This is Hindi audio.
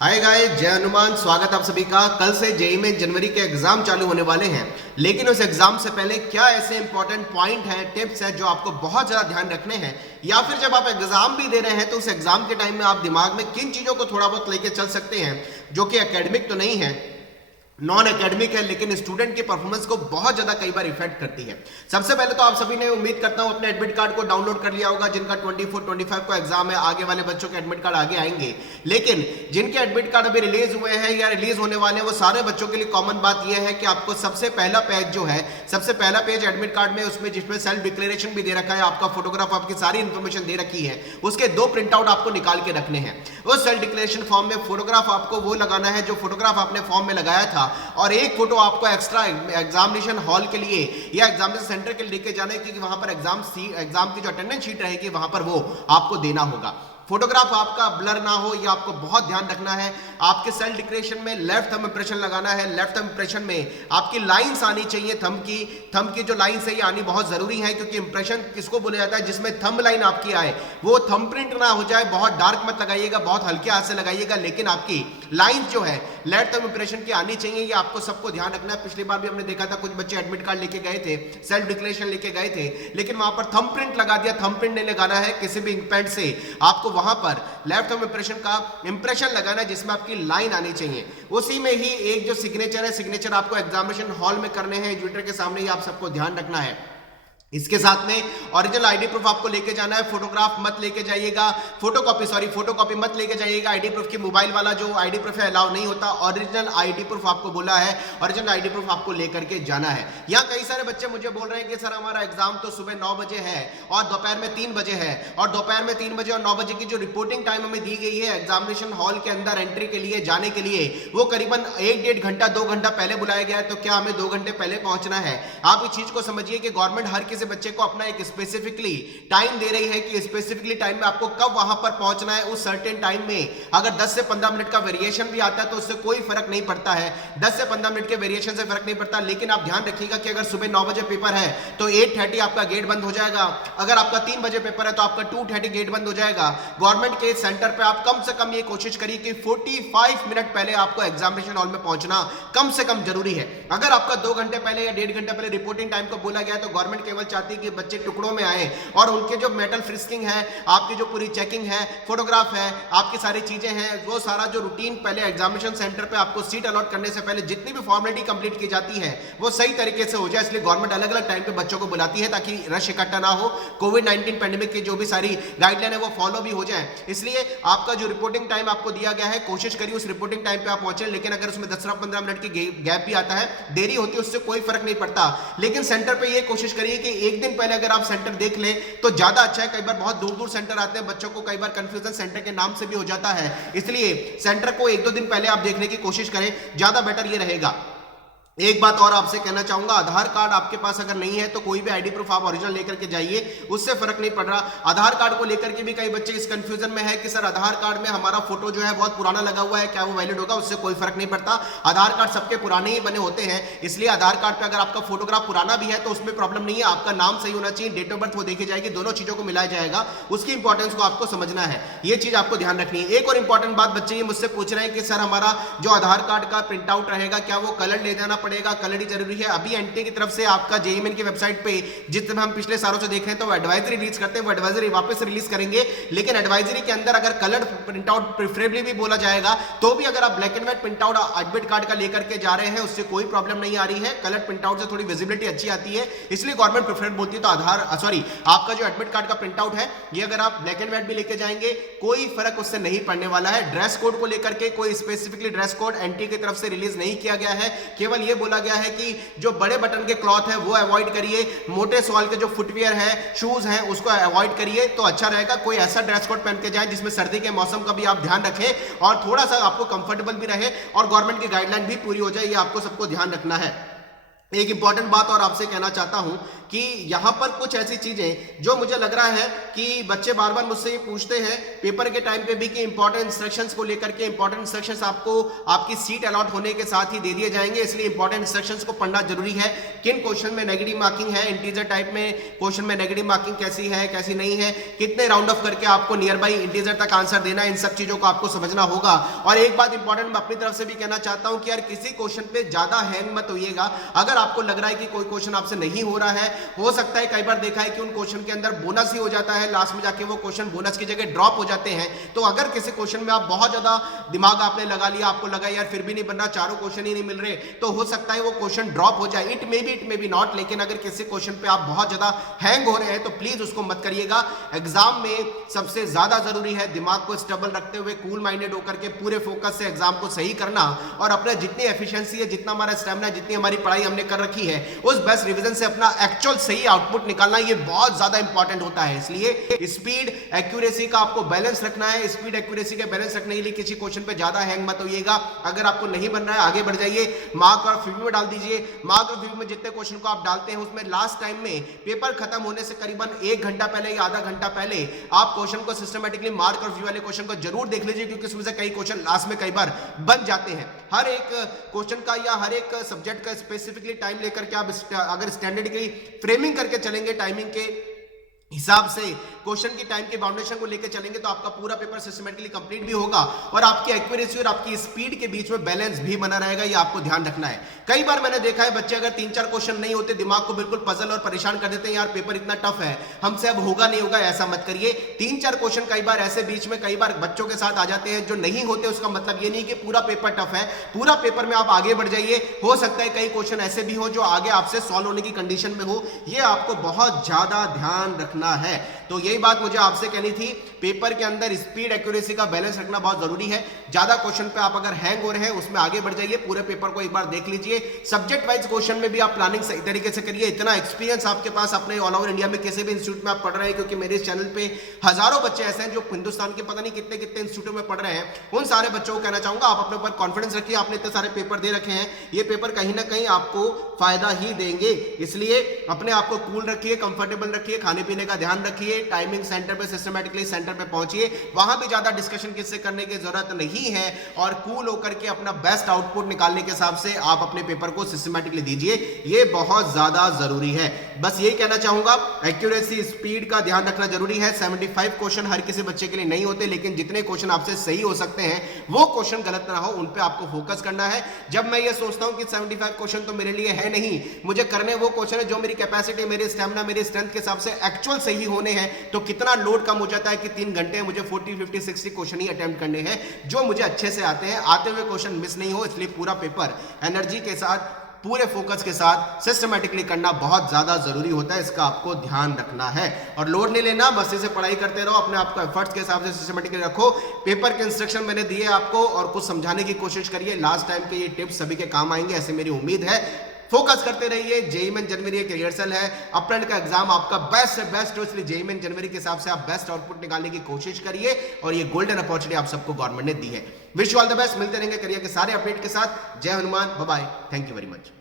हाय गाइस, जय हनुमान। स्वागत आप सभी का। कल से जेईई में जनवरी के एग्जाम चालू होने वाले हैं, लेकिन उस एग्जाम से पहले क्या ऐसे इंपॉर्टेंट पॉइंट हैं, टिप्स हैं जो आपको बहुत ज्यादा ध्यान रखने हैं, या फिर जब आप एग्जाम भी दे रहे हैं तो उस एग्जाम के टाइम में आप दिमाग में किन चीजों को थोड़ा बहुत लेके चल सकते हैं जो कि एकेडमिक तो नहीं है, नॉन एकेडमिक है, लेकिन स्टूडेंट की परफॉर्मेंस को बहुत ज्यादा कई बार इफेक्ट करती है। सबसे पहले तो आप सभी ने, उम्मीद करता हूं, अपने एडमिट कार्ड को डाउनलोड कर लिया होगा। जिनका 24-25 को एग्जाम है, आगे वाले बच्चों के एडमिट कार्ड आगे आएंगे, लेकिन जिनके एडमिट कार्ड अभी रिलीज हुए हैं या रिलीज होने वाले हैं, वो सारे बच्चों के लिए कॉमन बात यह है कि आपको सबसे पहला पेज जो है, सबसे पहला पेज एडमिट कार्ड में, उसमें जिसमें सेल्फ डिक्लेरेशन भी दे रखा है, आपका फोटोग्राफ, आपकी सारी इंफॉर्मेशन दे रखी है, उसके 2 प्रिंट आउट आपको निकाल के रखने हैं। उस सेल्फ डिक्लेरेशन फॉर्म में फोटोग्राफ आपको वो लगाना है जो फोटोग्राफ आपने फॉर्म में लगाया था, और एक फोटो आपको एक्स्ट्रा एग्जामिनेशन हॉल के लिए या एग्जामिनेशन सेंटर के लिए लेके जाने की, वहां पर एग्जाम की जो अटेंडेंस शीट रहेगी वहां पर वो आपको देना होगा। फोटोग्राफ आपका ब्लर ना हो, ये आपको बहुत ध्यान रखना है। आपके सेल्फ डिक्लेरेशन में लेफ्ट थंब इंप्रेशन लगाना है। लेफ्ट थंब इंप्रेशन में आपकी लाइंस आनी चाहिए, थंब की जो लाइंस है ये आनी बहुत जरूरी है, क्योंकि इंप्रेशन किसको बोला जाता है, जिसमें थंब लाइन आपकी आए, वो थंब प्रिंट ना हो जाए। बहुत डार्क मत लगाइएगा, बहुत हल्के हाथ से लगाइएगा, लेकिन आपकी लाइंस जो है लेफ्ट थंब इंप्रेशन की आनी चाहिए। ये आपको सबको ध्यान रखना है। पिछली बार भी हमने देखा था, कुछ बच्चे एडमिट कार्ड लेके गए थे, सेल्फ डिक्लेरेशन लेके गए थे, लेकिन वहां पर थंब प्रिंट लगा दिया। थंब प्रिंट नहीं लगाना है किसी भी इंक पैड से, आपको वहां पर लेफ्ट थंब इंप्रेशन का इंप्रेशन लगाना है जिसमें आपकी लाइन आनी चाहिए। उसी में ही एक जो सिग्नेचर है, सिग्नेचर आपको एग्जामिनेशन हॉल में करने हैं, एजुकेटर के सामने, ही आप सबको ध्यान रखना है। इसके साथ में ओरिजिनल आईडी प्रूफ आपको लेके जाना है। फोटोग्राफ मत लेके जाइएगा, फोटोकॉपी मत लेके जाइएगा। आईडी प्रूफ की मोबाइल वाला जो आईडी प्रूफ है अलाउ नहीं होता। ओरिजिनल आईडी प्रूफ आपको बोला है, ओरिजिनल आईडी प्रूफ आपको लेकर के जाना है। यहाँ कई सारे बच्चे मुझे बोल रहे हैं कि सर हमारा एग्जाम तो सुबह 9 बजे है और दोपहर में 3 बजे है, और दोपहर में 3 बजे और 9 बजे की जो रिपोर्टिंग टाइम हमें दी गई है एग्जामिनेशन हॉल के अंदर एंट्री के लिए जाने के लिए, वो करीबन 1-1.5 घंटा 2 घंटा पहले बुलाया गया है। तो क्या हमें 2 घंटे पहले पहुंचना है? आप इस चीज को समझिए कि गवर्नमेंट हर किसी बच्चे को अपना एक स्पेसिफिकली टाइम दे रही है कि स्पेसिफिकली टाइम में आपको कब वहां पर पहुंचना है। उस सर्टेन टाइम में अगर 10 से 15 मिनट का वेरिएशन भी आता है तो उससे कोई फर्क नहीं पड़ता है। 10 से 15 मिनट के वेरिएशन से फर्क नहीं पड़ता, लेकिन आप ध्यान रखिएगा कि अगर सुबह 9 बजे पेपर है तो 8:30 आपका गेट बंद हो जाएगा। अगर आपका 3 बजे पेपर है तो आपका 2:30 गेट बंद हो जाएगा। गवर्नमेंट के सेंटर पे आप कम से कम ये कोशिश करिए कि 45 मिनट पहले आपको एग्जामिनेशन हॉल में पहुंचना कम से कम जरूरी है। अगर आपका 2 घंटे पहले या 1.5 घंटे पहले रिपोर्टिंग टाइम को बोला गया तो गवर्नमेंट केवल चाहती है कि बच्चे टुकड़ों में आए और उनके जो मेटल फ्रिस्किंग है, आपकी जो पूरी चेकिंग है, फोटोग्राफ है, आपकी सारी चीजें हैं, वो सारा जो रूटीन पहले एग्जामिनेशन सेंटर पे आपको सीट अलॉट करने से पहले जितनी भी फॉर्मेलिटी कंप्लीट की जाती है वो सही तरीके से हो जाए। इसलिए गवर्नमेंट अलग अलग टाइम पे बच्चों को बुलाती है ताकि रश इकट्ठा ना हो, कोविड-19 पैंडेमिक की जो भी सारी गाइडलाइन है वो फॉलो भी हो जाए। इसलिए आपका जो रिपोर्टिंग टाइम आपको दिया गया है, कोशिश करिए उस रिपोर्टिंग टाइम पे आप पहुंचे, लेकिन अगर उसमें 10-15 मिनट की गैप भी आता है, देरी होती है, उससे कोई फर्क नहीं पड़ता। लेकिन सेंटर पे ये कोशिश करिए कि एक दिन पहले अगर आप सेंटर देख ले तो ज्यादा अच्छा है। कई बार बहुत दूर दूर सेंटर आते हैं, बच्चों को कई बार कंफ्यूजन सेंटर के नाम से भी हो जाता है, इसलिए सेंटर को 1-2 दिन पहले आप देखने की कोशिश करें, ज्यादा बेटर ये रहेगा। एक बात और आपसे कहना चाहूंगा, आधार कार्ड आपके पास अगर नहीं है तो कोई भी आईडी प्रूफ आप ओरिजिनल लेकर के जाइए, उससे फर्क नहीं पड़ रहा। आधार कार्ड को लेकर के भी कई बच्चे इस कंफ्यूजन में है कि सर आधार कार्ड में हमारा फोटो जो है बहुत पुराना लगा हुआ है, क्या वो वैलिड होगा? उससे कोई फर्क नहीं पड़ता। आधार कार्ड सबके पुराने ही बने होते हैं, इसलिए आधार कार्ड पे अगर आपका फोटोग्राफ पुराना भी है तो उसमें प्रॉब्लम नहीं है। आपका नाम सही होना चाहिए, डेट ऑफ बर्थ वो देखी जाएगी, दोनों चीजों को मिलाया जाएगा। उसकी इंपॉर्टेंस को आपको समझना है, ये चीज आपको ध्यान रखनी है। एक और इंपॉर्टेंट बात, बच्चे ये मुझसे पूछ रहे हैं कि सर हमारा जो आधार कार्ड का प्रिंट आउट रहेगा क्या वो कलर ले जाना पड़ेगा? कलर ही है। अभी एनटीए की तरफ से आपका जेईई मेन की वेबसाइट पे जितना हम पिछले सालों से देख रहे हैं तो एडवाइजरी रिलीज करते हैं, वो एडवाइजरी वापस रिलीज करेंगे, लेकिन एडवाइजरी के अंदर अगर कलर प्रिंट आउट प्रेफरेबली भी बोला जाएगा तो भी अगर आप black and white print out admit card का लेकर के जा रहे हैं उससे कोई प्रॉब्लम नहीं आ रही है। कलर प्रिंट आउट से थोड़ी विजिबिलिटी अच्छी आती है, इसलिए गवर्नमेंट प्रेफर बोलती है। तो आपका जो एडमिट कार्ड का प्रिंट आउट है ये अगर आप ब्लैक एंड व्हाइट भी लेके जाएंगे कोई फर्क उससे नहीं पड़ने वाला है। ड्रेस कोड को लेकर के कोई स्पेसिफिकली ड्रेस कोड एनटीए की तरफ से रिलीज नहीं किया गया है, केवल ये बोला गया है कि जो बड़े बटन के क्लॉथ है वो अवॉइड करिए, मोटे सॉल के जो फुटवियर है, शूज हैं, उसको अवॉइड करिए तो अच्छा रहेगा। कोई ऐसा ड्रेस कोड पहन के जाए जिसमें सर्दी के मौसम का भी आप ध्यान रखें और थोड़ा सा आपको कंफर्टेबल भी रहे और गवर्नमेंट की गाइडलाइन भी पूरी हो जाए, ये आपको सबको ध्यान रखना है। एक इंपॉर्टेंट बात और आपसे कहना चाहता हूं कि यहां पर कुछ ऐसी चीजें जो मुझे लग रहा है कि बच्चे बार बार मुझसे ये पूछते हैं पेपर के टाइम पे भी कि इंपॉर्टेंट इंस्ट्रक्शंस को लेकर के इंपॉर्टेंट इंस्ट्रक्शंस आपको आपकी सीट अलॉट होने के साथ ही दे दिए जाएंगे, इसलिए इंपॉर्टेंट इंस्ट्रक्शंस को पढ़ना जरूरी है। किन क्वेश्चन में नेगेटिव मार्किंग है, इंटीजर टाइप में क्वेश्चन में नेगेटिव मार्किंग कैसी है कैसी नहीं है, कितने राउंड ऑफ करके आपको नियर बाई इंटीजर तक आंसर देना है, इन सब चीजों को आपको समझना होगा। और एक बात इंपॉर्टेंट मैं अपनी तरफ से भी कहना चाहता हूं कि यार किसी क्वेश्चन पे ज्यादा हैंग मत होइएगा। अगर आपको लग रहा है कि कोई क्वेश्चन आपसे नहीं हो रहा है, हो सकता है कई बार देखा है कि उन क्वेश्चन के अंदर बोनस ही हो जाता है, लास्ट में जाके वो क्वेश्चन बोनस की जगह ड्रॉप हो जाते हैं। तो अगर किसी क्वेश्चन में आप बहुत ज्यादा दिमाग आपने लगा लिया, आपको लगा यार फिर भी नहीं बन रहा, चारों क्वेश्चन ही नहीं मिल रहे, तो हो सकता है वो क्वेश्चन ड्रॉप हो जाए। इट मे बी नॉट, लेकिन अगर किसी क्वेश्चन पे आप बहुत ज्यादा हैंग हो रहे हैं तो प्लीज उसको मत करिएगा। एग्जाम में सबसे ज्यादा जरूरी है दिमाग को स्टेबल रखते हुए कूल माइंडेड होकर के पूरे फोकस से एग्जाम को सही करना और अपना जितनी एफिशिएंसी है, जितना हमारा स्टेमिना, जितनी हमारी पढ़ाई हमने कर रखी है, उस बेस्ट रिवीजन से अपना एक्चुअल सही आउटपुट निकालना ये बहुत ज्यादा इंपॉर्टेंट होता है। इसलिए स्पीड एक्यूरेसी का आपको बैलेंस रखना है। स्पीड एक्यूरेसी का बैलेंस रखने के लिए किसी क्वेश्चन पे ज्यादा हैंग मत होइएगा। अगर आपको नहीं बन रहा है आगे बढ़ जाइए, मार्क और फ्रीव्यू में डाल दीजिए। मार्क और फ्रीव्यू में जितने क्वेश्चन को आप डालते हैं उसमें लास्ट टाइम में पेपर खत्म होने से करीबन 1 घंटा पहले या आधा घंटा पहले आप क्वेश्चन को सिस्टमेटिकली मार्क और फ्रीव्यू वाले क्वेश्चन को जरूर देख लीजिए, क्योंकि उसमें से कई क्वेश्चन लास्ट में कई बार बन जाते हैं। हर एक क्वेश्चन का या हर एक सब्जेक्ट का स्पेसिफिकली टाइम लेकर के आप अगर स्टैंडर्ड फ्रेमिंग करके चलेंगे, टाइमिंग के हिसाब से क्वेश्चन की टाइम के बाउंडेशन को लेकर चलेंगे, तो आपका पूरा पेपर सिस्टमेटिकली कंप्लीट भी होगा और आपकी एक्यूरेसी और आपकी स्पीड के बीच में बैलेंस भी बना रहेगा। ये आपको ध्यान रखना है। कई बार मैंने देखा है बच्चे अगर 3-4 क्वेश्चन नहीं होते दिमाग को बिल्कुल पजल और परेशान कर देते हैं, यार पेपर इतना टफ है, हमसे अब होगा नहीं होगा। ऐसा मत करिए। 3-4 क्वेश्चन कई बार ऐसे बीच में कई बार बच्चों के साथ आ जाते हैं जो नहीं होते, उसका मतलब ये नहीं कि पूरा पेपर टफ है। पूरा पेपर में आप आगे बढ़ जाइए। हो सकता है कई क्वेश्चन ऐसे भी हो जो आगे आपसे सॉल्व होने की कंडीशन में हो, ये आपको बहुत ज्यादा ध्यान रखना है। तो यही बात मुझे आपसे कहनी थी। पेपर के अंदर स्पीड एक्यूरेसी का बैलेंस रखना बहुत जरूरी है। ज्यादा क्वेश्चन पे आप अगर हैंग हो रहे हैं उसमें आगे बढ़ जाइए। पूरे पेपर को एक बार देख लीजिए। सब्जेक्ट वाइज क्वेश्चन में भी आप प्लानिंग सही तरीके से करिए। इतना एक्सपीरियंस आपके पास अपने ऑल ओवर इंडिया में किसी भी इंस्टीट्यूट में आप पढ़ रहे हैं, क्योंकि मेरे चैनल पे हजारों बच्चे ऐसे हैं जो हिंदुस्तान के पता नहीं कितने कितने इंस्टीट्यूट में पढ़ रहे हैं। उन सारे बच्चों को कहना चाहूंगा आप अपने ऊपर कॉन्फिडेंस रखिए। आपने इतने सारे पेपर दे रखे हैं, ये पेपर कहीं ना कहीं आपको फायदा ही देंगे। इसलिए अपने आप को कूल रखिए, कंफर्टेबल रखिए, खाने पीने का ध्यान रखिए, टाइमिंग सेंटर पे सिस्टमैटिकली सेंटर पे पहुंचिए। वहां भी ज्यादा डिस्कशन किससे करने की जरूरत नहीं है और कूल होकर के अपना बेस्ट आउटपुट निकालने के हिसाब से आप अपने पेपर को सिस्टमैटिकली दीजिए। ये बहुत ज्यादा जरूरी है। बस यही कहना चाहूंगा, एक्यूरेसी स्पीड का ध्यान रखना जरूरी है। 75 क्वेश्चन हर किसी बच्चे के लिए नहीं होते, लेकिन जितने क्वेश्चन आपसे सही हो सकते हैं वो क्वेश्चन गलत ना हो, उन पे आपको फोकस करना है। जब मैं ये सोचता हूं कि 75 क्वेश्चन तो मेरे लिए है नहीं, मुझे करने वो क्वेश्चन है जो मेरी कैपेसिटी, मेरी स्टेमिना, मेरी स्ट्रेंथ के हिसाब से एक्चुअल सही होने हैं, तो कितना लोड कम हो जाता है कि 3 घंटे मुझे 40, 50, 60 क्वेश्चन ही अटेम्प्ट करने हैं जो मुझे अच्छे से आते हैं। आते हुए क्वेश्चन मिस नहीं हो, इसलिए पूरा पेपर एनर्जी के साथ, पूरे फोकस के साथ सिस्टमैटिकली करना बहुत ज्यादा जरूरी होता है। इसका आपको ध्यान रखना है और लोड नहीं लेना। बस इसे पढ़ाई करते रहो, अपने आप को एफर्ट्स के हिसाब से सिस्टमैटिकली रखो। पेपर के इंस्ट्रक्शन मैंने दिए आपको और कुछ समझाने की कोशिश करिए। लास्ट टाइम के ये टिप्स सभी के काम आएंगे, ऐसे मेरी उम्मीद है। फोकस करते रहिए। जेईई मेन जनवरी एक रिहर्सल है, अप्रैल का एग्जाम आपका बेस्ट से बेस्ट हो, इसलिए जेईई मेन जनवरी के हिसाब से आप बेस्ट आउटपुट निकालने की कोशिश करिए और ये गोल्डन अपॉर्चुनिटी आप सबको गवर्नमेंट ने दी है। Wish you all the best. मिलते रहेंगे करियर के सारे अपडेट के साथ। जय Hanuman, bye bye, thank you very much.